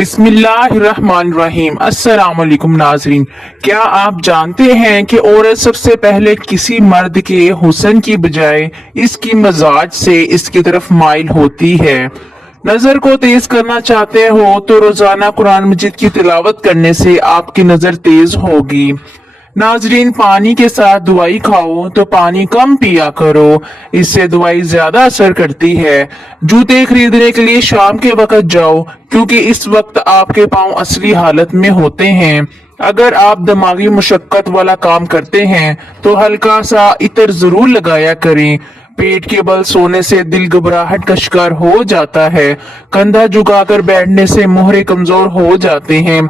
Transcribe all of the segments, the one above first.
बिस्मिल्लाहिर्रहमानिर्रहीम। अस्सलाम वालेकुम नाजरीन, क्या आप जानते हैं कि औरत सबसे पहले किसी मर्द के हुस्न की बजाय इसकी मजाज से इसकी तरफ माइल होती है। नजर को तेज करना चाहते हो तो रोजाना कुरान मजीद की तिलावत करने से आपकी नजर तेज होगी। नाजरीन, पानी के साथ दवाई खाओ तो पानी कम पिया करो, इससे दवाई ज्यादा असर करती है। जूते खरीदने के लिए शाम के वक्त जाओ, क्योंकि इस वक्त आपके पाँव असली हालत में होते हैं। अगर आप दिमागी मुशक्कत वाला काम करते हैं तो हल्का सा इत्र जरूर लगाया करें। पेट के बल सोने से दिल घबराहट का शिकार हो जाता है। कंधा झुकाकर बैठने से मोहरे कमजोर हो जाते हैं।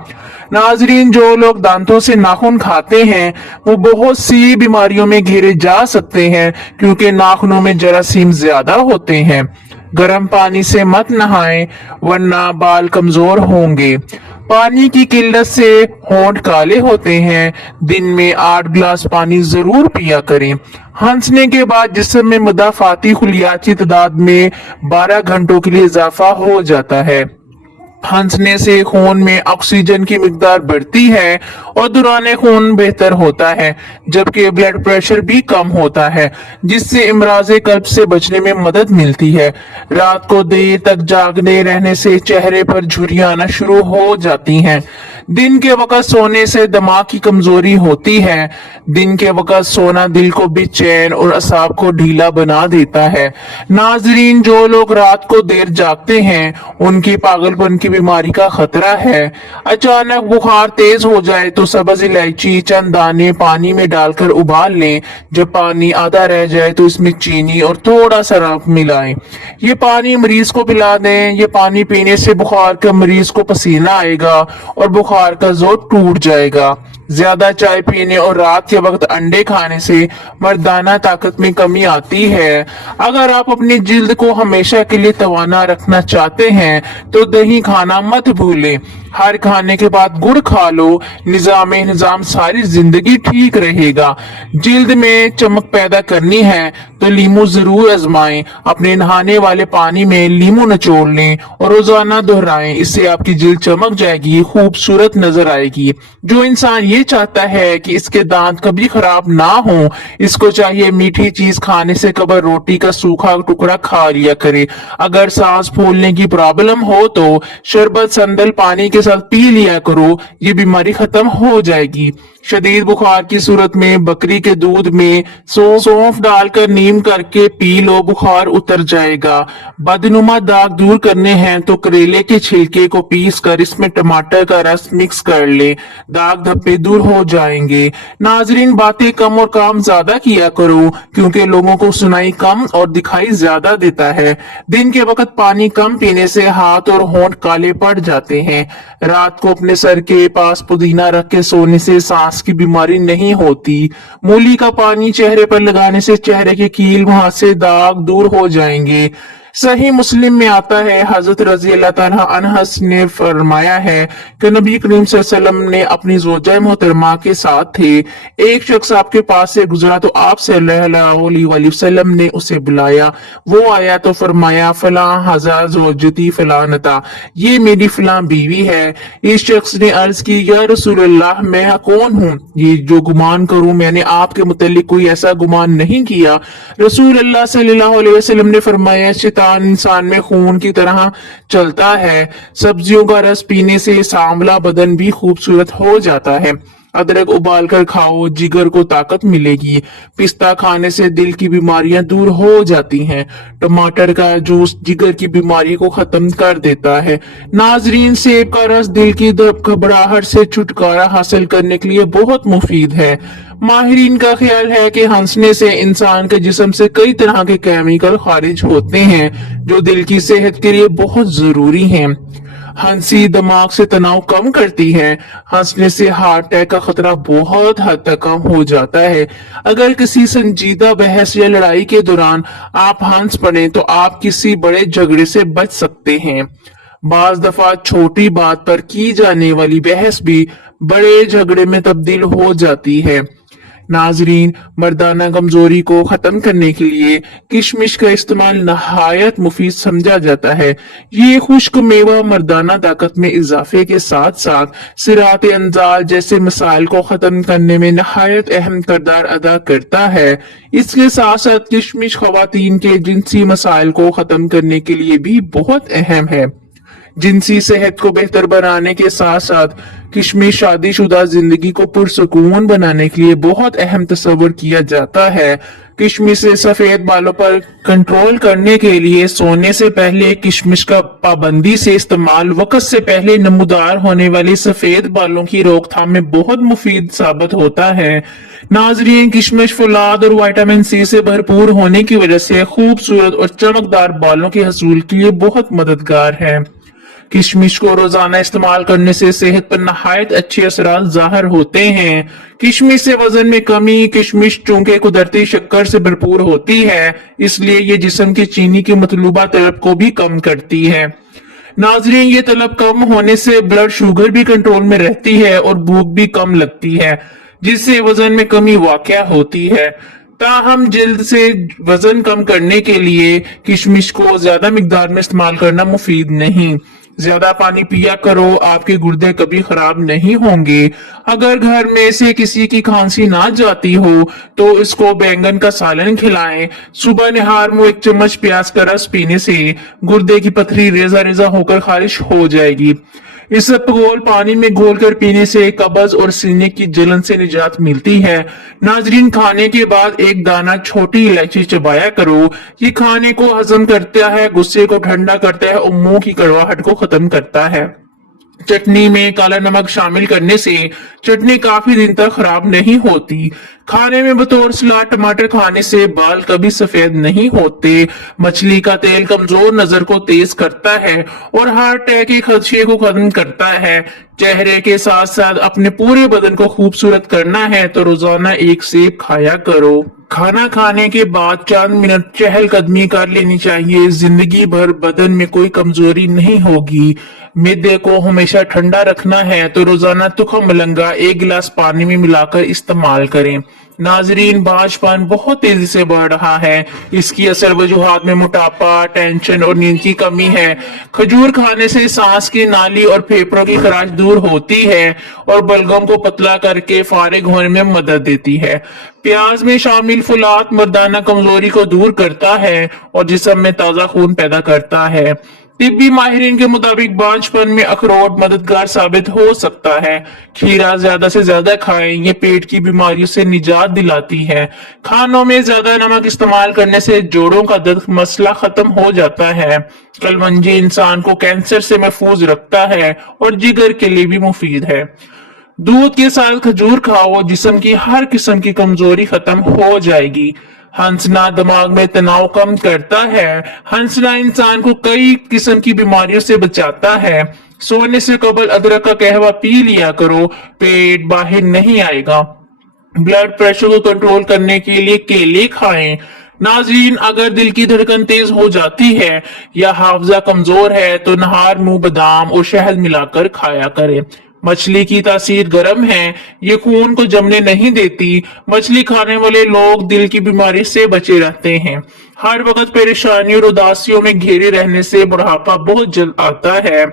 नाजरीन, जो लोग दांतों से नाखून खाते हैं वो बहुत सी बीमारियों में घिरे जा सकते हैं, क्योंकि नाखूनों में जरासीम ज्यादा होते हैं। गर्म पानी से मत नहाएं, वरना बाल कमजोर होंगे। पानी की किल्लत से होंठ काले होते हैं। दिन में 8 गिलास पानी जरूर पिया करें। हंसने के बाद जिस्म में मुदाफाती खुलियात की तादाद में 12 घंटों के लिए इजाफा हो जाता है। हंसने से खून में ऑक्सीजन की मिकदार बढ़ती है और दौरान खून बेहतर होता है, जबकि ब्लड प्रेशर भी कम होता है, जिससे इमराज कल्ब से बचने में मदद मिलती है। रात को देर तक जागने रहने से चेहरे पर झुर्रियां आना शुरू हो जाती हैं। दिन के वक्त सोने से दिमाग की कमजोरी होती है। दिन के वक्त सोना दिल को बेचैन और असाब को ढीला बना देता है। नाजरीन, जो लोग रात को देर जागते हैं उनकी पागलपन की बीमारी का खतरा है। अचानक बुखार तेज हो जाए तो सब्ज इलायची चंद दाने पानी में डालकर उबाल लें। जब पानी आधा रह जाए तो इसमें चीनी और थोड़ा सा नमक मिलाएं। ये पानी मरीज को पिला दें। ये पानी पीने से बुखार का मरीज को पसीना आएगा और बुखार का जोर टूट जाएगा। ज्यादा चाय पीने और रात के वक्त अंडे खाने से मर्दाना ताकत में कमी आती है। अगर आप अपनी जिल्द को हमेशा के लिए तवाना रखना चाहते हैं तो दही खाना मत भूलें। हर खाने के बाद गुड़ खा लो, निजाम सारी जिंदगी ठीक रहेगा। जिल्द में चमक पैदा करनी है तो लीमू जरूर आजमाएं। अपने नहाने वाले पानी में लीमू निचोड़ लें और रोजाना दोहराएं। इससे आपकी जिल्द चमक जाएगी, खूबसूरत नजर आएगी। जो इंसान ये चाहता है कि इसके दांत कभी खराब ना हो, इसको चाहिए मीठी चीज खाने से कबर रोटी का सूखा टुकड़ा खा लिया करे। अगर सांस फूलने की प्रॉब्लम हो तो शरबत संदल पानी के साथ पी लिया करो, ये बीमारी खत्म हो जाएगी। शदीद बुखार की सूरत में बकरी के दूध में सौंफ डालकर नीम करके पी लो, बुखार उतर जाएगा। बदनुमा दाग दूर करने हैं तो करेले के छिलके को पीस कर इसमें टमाटर का रस मिक्स कर ले, दाग धब्बे दूर हो जाएंगे। नाजरीन, बातें कम और काम ज्यादा किया करो, क्योंकि लोगों को सुनाई कम और दिखाई ज्यादा देता है। दिन के वक्त पानी कम पीने से हाथ और होंठ काले पड़ जाते हैं। रात को अपने सर के पास पुदीना रख के सोने से सांस की बीमारी नहीं होती। मूली का पानी चेहरे पर लगाने से चेहरे के कील वहां से दाग दूर हो जाएंगे। सही मुस्लिम में आता है, हजरत रजी अल्लाह तआला अन्हा ने फरमाया है कि नबी करीम सल्लल्लाहु अलैहि वसल्लम ने अपनी ज़ौजा मोहतरमा के साथ थे। एक शख्स आपके पास से गुजरा तो आप सल्लल्लाहु अलैहि वसल्लम ने उसे बुलाया। वो आया तो फरमाया, फला हज़ा ज़ौजती फलानता, ये मेरी फलां बीवी है। इस शख्स ने अर्ज की, या रसूलल्लाह, मैं कौन हूँ ये जो गुमान करूं? मैंने आपके मुतालिक कोई ऐसा गुमान नहीं किया। रसूल अल्लाह सल्लल्लाहु अलैहि वसल्लम ने फरमाया, शैतान इंसान में खून की तरह चलता है। सब्जियों का रस पीने से सांवला बदन भी खूबसूरत हो जाता है। अदरक उबाल कर खाओ, जिगर को ताकत मिलेगी। पिस्ता खाने से दिल की बीमारियां दूर हो जाती हैं। टमाटर का जूस जिगर की बीमारी को खत्म कर देता है। नाजरीन, सेब का रस दिल की घबराहट से छुटकारा हासिल करने के लिए बहुत मुफीद है। माहिरीन का ख्याल है कि हंसने से इंसान के जिस्म से कई तरह के केमिकल खारिज होते हैं जो दिल की सेहत के लिए बहुत जरूरी हैं। हंसी दिमाग से तनाव कम करती है। हंसने से हार्ट अटैक का खतरा बहुत हद तक कम हो जाता है। अगर किसी संजीदा बहस या लड़ाई के दौरान आप हंस पड़े तो आप किसी बड़े झगड़े से बच सकते हैं। बाज दफा छोटी बात पर की जाने वाली बहस भी बड़े झगड़े में तब्दील हो जाती है। नाजरीन, मर्दाना कमजोरी को खत्म करने के लिए किशमिश का इस्तेमाल नहायत मुफीद समझा जाता है। ये खुश्क मेवा मर्दाना ताकत में इजाफे के साथ साथ सिरात अंजाल जैसे मसाइल को खत्म करने में नहायत अहम किरदार अदा करता है। इसके साथ साथ किशमिश खवातीन के जिनसी मसाइल को खत्म करने के लिए भी बहुत अहम है। जिनसी सेहत को बेहतर बनाने के साथ साथ किशमिश शादीशुदा जिंदगी को पुरसुकून बनाने के लिए बहुत अहम तस्वर किया जाता है। किशमिश से सफेद बालों पर कंट्रोल करने के लिए सोने से पहले किशमिश का पाबंदी से इस्तेमाल वक्त से पहले नमूदार होने वाले सफेद बालों की रोकथाम में बहुत मुफीद साबित होता है। नाजरीन, किशमिश फौलाद और विटामिन सी से भरपूर होने की वजह से खूबसूरत और चमकदार बालों के हसूल के लिए बहुत मददगार है। किशमिश को रोजाना इस्तेमाल करने से सेहत पर नहायत अच्छे असरात जाहिर होते हैं। किशमिश से वजन में कमी। किशमिश चूंकि कुदरती शक्कर से भरपूर होती है, इसलिए ये जिस्म की चीनी की मतलूबा तलब को भी कम करती है। नाजरीन, ये तलब कम होने से ब्लड शुगर भी कंट्रोल में रहती है और भूख भी कम लगती है, जिससे वजन में कमी वाक़या होती है। ताहम जल्द से वजन कम करने के लिए किशमिश को ज्यादा मिकदार में इस्तेमाल करना मुफीद नहीं। ज्यादा पानी पिया करो, आपके गुर्दे कभी खराब नहीं होंगे। अगर घर में से किसी की खांसी ना जाती हो तो इसको बैंगन का सालन खिलाएं। सुबह निहार में 1 चम्मच प्याज का रस पीने से गुर्दे की पथरी रेजा रेजा होकर खारिश हो जाएगी। इस घोल पानी में घोलकर पीने से कब्ज और सीने की जलन से निजात मिलती है। नाजरीन, खाने के बाद 1 दाना छोटी इलायची चबाया करो। ये खाने को हजम करता है, गुस्से को ठंडा करता है और मुंह की कड़वाहट को खत्म करता है। चटनी में काला नमक शामिल करने से चटनी काफी दिन तक खराब नहीं होती। खाने में बतौर सलाद टमाटर खाने से बाल कभी सफेद नहीं होते। मछली का तेल कमजोर नजर को तेज करता है और हार्ट अटैक के खदशे को खत्म करता है। चेहरे के साथ साथ अपने पूरे बदन को खूबसूरत करना है तो रोजाना 1 सेब खाया करो। खाना खाने के बाद चंद मिनट चहलकदमी कर लेनी चाहिए। जिंदगी भर बदन में कोई कमजोरी नहीं होगी। मैदे को हमेशा ठंडा रखना है तो रोजाना तुखम मलंगा 1 गिलास पानी में मिलाकर इस्तेमाल करें। नाजरीन, बांझपन बहुत तेजी से बढ़ रहा है। इसकी असर वजूहात में मोटापा, टेंशन और नींद की कमी है। खजूर खाने से सांस की नाली और फेफड़ों की खराश दूर होती है और बलगम को पतला करके फारिग होने में मदद देती है। प्याज में शामिल फुलात मर्दाना कमजोरी को दूर करता है और जिस्म में ताजा खून पैदा करता है। तिब्बी माहिरीन के मुताबिक बांझपन में अखरोट मददगार साबित हो सकता है। खीरा ज्यादा से ज्यादा खाएं, ये पेट की बीमारियों से निजात दिलाती है। खानों में ज्यादा नमक इस्तेमाल करने से जोड़ों का दर्द मसला खत्म हो जाता है। कलमंजी इंसान को कैंसर से महफूज रखता है और जिगर के लिए भी मुफीद है। दूध के साथ खजूर खाओ, जिस्म की हर किस्म की कमजोरी खत्म हो जाएगी। हंसना दिमाग में तनाव कम करता है। हंसना इंसान को कई किस्म की बीमारियों से बचाता है। सोने से कबल अदरक का कहवा पी लिया करो, पेट बाहर नहीं आएगा। ब्लड प्रेशर को कंट्रोल करने के लिए केले खाएं। नाज़रीन, अगर दिल की धड़कन तेज हो जाती है या हाफजा कमजोर है तो नहार मुंह बादाम और शहद मिलाकर खाया करें। मछली की तासीर गर्म है, ये खून को जमने नहीं देती। मछली खाने वाले लोग दिल की बीमारी से बचे रहते हैं। हर वक्त परेशानी और उदासियों में घिरे रहने से बुढ़ापा बहुत जल्द आता है।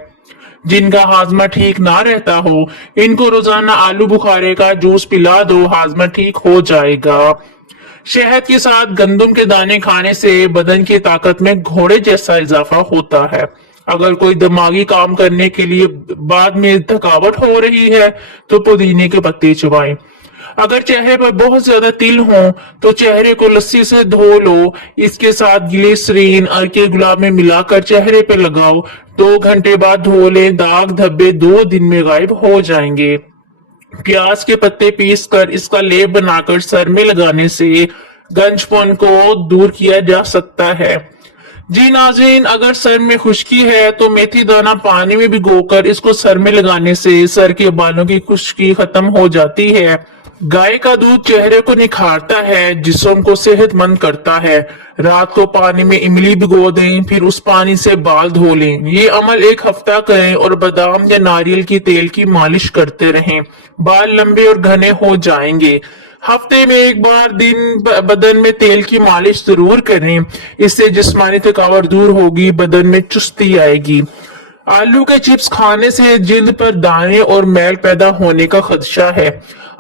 जिनका हाजमा ठीक ना रहता हो, इनको रोजाना आलू बुखारे का जूस पिला दो, हाजमा ठीक हो जाएगा। शहद के साथ गंदम के दाने खाने से बदन की ताकत में घोड़े जैसा इजाफा होता है। अगर कोई दिमागी काम करने के लिए बाद में थकावट हो रही है तो पुदीने के पत्ते चबाएं। अगर चेहरे पर बहुत ज्यादा तिल हो तो चेहरे को लस्सी से धो लो। इसके साथ ग्लिसरीन अर्के गुलाब में मिलाकर चेहरे पे लगाओ। 2 घंटे बाद धो लें। दाग धब्बे 2 दिन में गायब हो जाएंगे। प्याज के पत्ते पीसकर इसका लेप बनाकर सर में लगाने से गंजपन को दूर किया जा सकता है। जी नाज़रीन, अगर सर में खुश्की है तो मेथी दाना पानी में भिगोकर इसको सर में लगाने से सर के बालों की खुश्की खत्म हो जाती है। गाय का दूध चेहरे को निखारता है, जिस्म को सेहतमंद करता है। रात को पानी में इमली भिगो दें, फिर उस पानी से बाल धो लें। ये अमल 1 हफ्ता करें और बादाम या नारियल की तेल की मालिश करते रहें। बाल लंबे और घने हो जाएंगे। हफ्ते में एक बार दिन बदन में तेल की मालिश जरूर करें। इससे जिस्मानी थकावट दूर होगी, बदन में चुस्ती आएगी। आलू के चिप्स खाने से जिल्द पर दाने और मैल पैदा होने का खदशा है।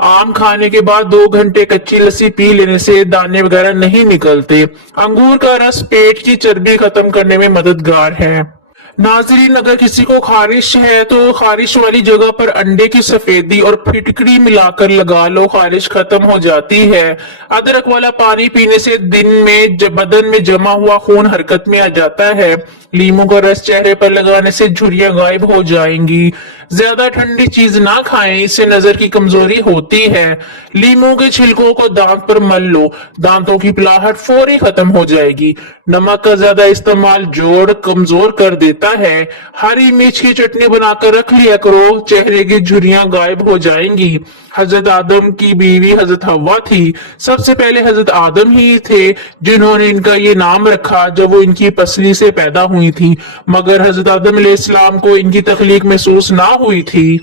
आम खाने के बाद 2 घंटे कच्ची लस्सी पी लेने से दाने वगैरह नहीं निकलते। अंगूर का रस पेट की चर्बी खत्म करने में मददगार है। नाजरीन, अगर किसी को खारिश है तो खारिश वाली जगह पर अंडे की सफेदी और फिटकरी मिलाकर लगा लो, खारिश खत्म हो जाती है। अदरक वाला पानी पीने से दिन में बदन में जमा हुआ खून हरकत में आ जाता है। लीमू का रस चेहरे पर लगाने से झुर्रियां गायब हो जाएंगी। ज्यादा ठंडी चीज ना खाएं, इससे नजर की कमजोरी होती है। लीमू के छिलकों को दांत पर मल लो, दांतों की पिलाहट फौरी खत्म हो जाएगी। नमक का ज्यादा इस्तेमाल जोड़ कमजोर कर देता है। हरी मिर्च की चटनी बनाकर रख लिया करो, चेहरे की झुर्रियां गायब हो जाएंगी। हजरत आदम की बीवी हजरत हव्वा थी। सबसे पहले हजरत आदम ही थे जिन्होंने इनका ये नाम रखा जब वो इनकी पसली से पैदा हुई थी, मगर हजरत आदम अलैहिस्सलाम को इनकी तकलीफ महसूस ना हुई थी।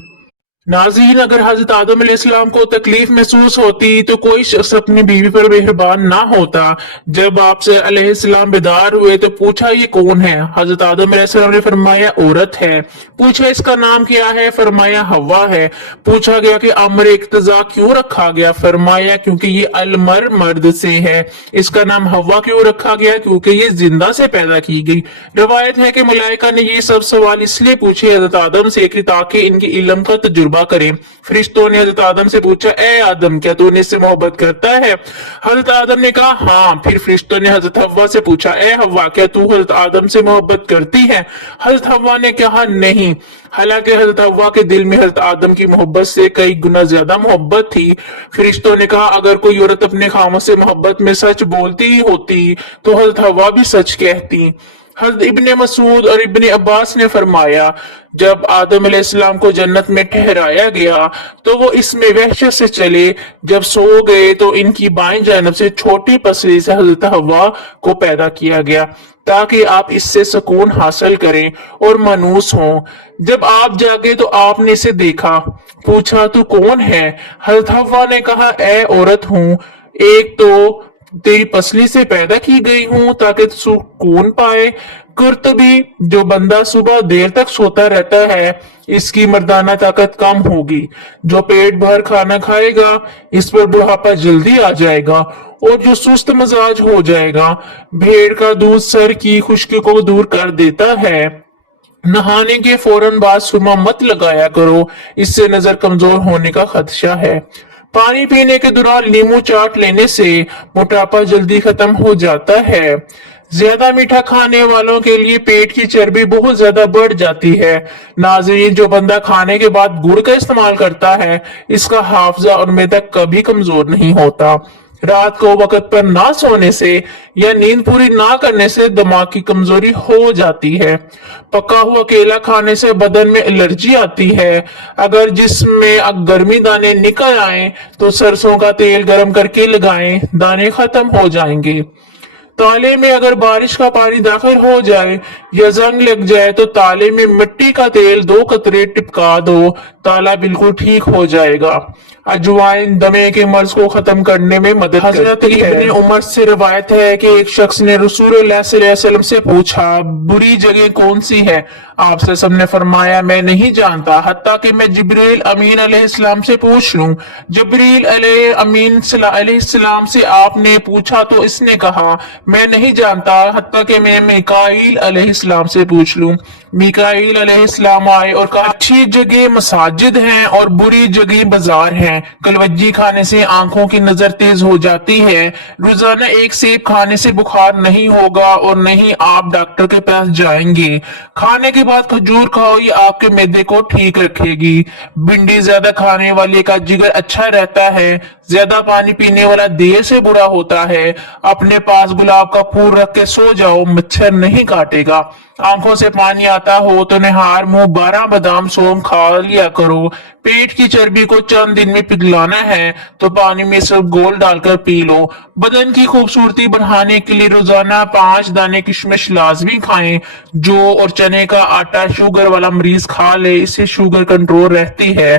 नाज़रीन, अगर हजरत आदम अलैहिस्सलाम को तकलीफ महसूस होती तो कोई शख्स अपनी बीवी पर मेहरबान ना होता। जब आपसे अलैहिस्सलाम बेदार हुए तो पूछा ये कौन है? हजरत आदम अलैहिस्सलाम ने फरमाया औरत है। पूछा इसका नाम क्या है? फरमाया हव्वा है। पूछा गया कि अम्र इक्तजा क्यों रखा गया? फरमाया क्योंकि ये अलमर मर्द से है। इसका नाम हव्वा क्यों रखा गया? क्योंकि ये जिंदा से पैदा की गई। रवायत है कि मलाइका ने ये सब सवाल इसलिए पूछे हजरत आदम से कि ताकि इनकी इल्म का तजुर्बा करें। फरिश्तों ने हजरत आदम से पूछा, ए आदम, क्या तू इससे मोहब्बत करता है? हजरत आदम ने कहा हाँ। फिर फरिश्तों ने हजरत हव्वा से पूछा, ए हव्वा, क्या तू हजरत आदम से मोहब्बत करती है? हजरत हव्वा ने कहा नहीं। हालांकि हजरत हव्वा के दिल में हजरत आदम की मोहब्बत से कई गुना ज्यादा मोहब्बत थी। फरिश्तों ने कहा अगर कोई औरत अपने खामों से मोहब्बत में सच बोलती होती तो हजरत हव्वा भी सच कहती। हजरत इब्ने मसूद और इब्ने अब्बास ने फरमाया, जब आदम अलैहिस्सलाम को जन्नत में ठहराया गया तो वो इसमें वहशत से चले। जब सो गए तो इनकी बाएं जानब से छोटी पसली से हजरत हव्वा को पैदा किया गया ताकि आप इससे सुकून हासिल करें और मानूस हों। जब आप जागे तो आपने इसे देखा। पूछा तू कौन है? हजरत हव्वा ने कहा ए औरत हूँ, एक तो तेरी पसली से पैदा की गई हूं ताकि सुकून पाए। कुर्तबी, जो बंदा सुबह देर तक सोता रहता है इसकी मर्दाना ताकत कम होगी। जो पेट भर खाना खाएगा इस पर बुढ़ापा जल्दी आ जाएगा और जो सुस्त मजाज हो जाएगा। भेड़ का दूध सर की खुश्की को दूर कर देता है। नहाने के फौरन बाद सुरमा मत लगाया करो, इससे नजर कमजोर होने का खदशा है। पानी पीने के दौरान नींबू चाट लेने से मोटापा जल्दी खत्म हो जाता है। ज्यादा मीठा खाने वालों के लिए पेट की चर्बी बहुत ज्यादा बढ़ जाती है। नाज़रीन, जो बंदा खाने के बाद गुड़ का इस्तेमाल करता है इसका हाफजा और मैदा कभी कमजोर नहीं होता। रात को वक्त पर ना सोने से या नींद पूरी ना करने से दिमाग की कमजोरी हो जाती है। पका हुआ केला खाने से बदन में एलर्जी आती है। अगर जिसमें गर्मी दाने निकल आए तो सरसों का तेल गर्म करके लगाएं, दाने खत्म हो जाएंगे। ताले में अगर बारिश का पानी दाखिल हो जाए या जंग लग जाए तो ताले में मिट्टी का तेल 2 कतरे टिपका दो, ताला बिल्कुल ठीक हो जाएगा। अजवाइन दमे के मर्ज को खत्म करने में मदद करती है। इब्ने उमर से रवायत है कि एक शख्स ने रसूलुल्लाह सल्लल्लाहु अलैहि वसल्लम से पूछा, बुरी जगह कौन सी है? आपसे सबने फरमाया मैं नहीं जानता, हत्ता कि मैं जिब्रील अमीन अलैहिस्सलाम से पूछ लूं। जिब्रील अमीन अलैहिस्सलाम से आपने पूछा तो इसने कहा मैं नहीं जानता, हत्ता कि मैं मिकाईल अलैहिस्सलाम से पूछ लूं। मिकाईल अलैहिस्सलाम आए और कहा अच्छी जगह मसाजिद हैं और बुरी जगह बाजार हैं। कलवज्जी खाने से आंखों की नजर तेज हो जाती है। रोजाना एक सेब खाने से बुखार नहीं होगा और नहीं आप डॉक्टर के पास जाएंगे। खाने के बाद खजूर खाओ, ये आपके मैदे को ठीक रखेगी। भिंडी ज्यादा खाने वाले का जिगर अच्छा रहता है। ज्यादा पानी पीने वाला देर से बुरा होता है। अपने पास गुलाब का फूल रख के सो जाओ, मच्छर नहीं काटेगा। आंखों से पानी आता हो तो निहार मुंह 12 बादाम सोम खा लिया करो। पेट की चर्बी को चंद दिन में पिघलाना है तो पानी में सब घोल डालकर पी लो। बदन की खूबसूरती बढ़ाने के लिए रोजाना 5 दाने किशमिश लाजमी खाएं। जौ और चने का आटा शुगर वाला मरीज खा ले, इससे शुगर कंट्रोल रहती है।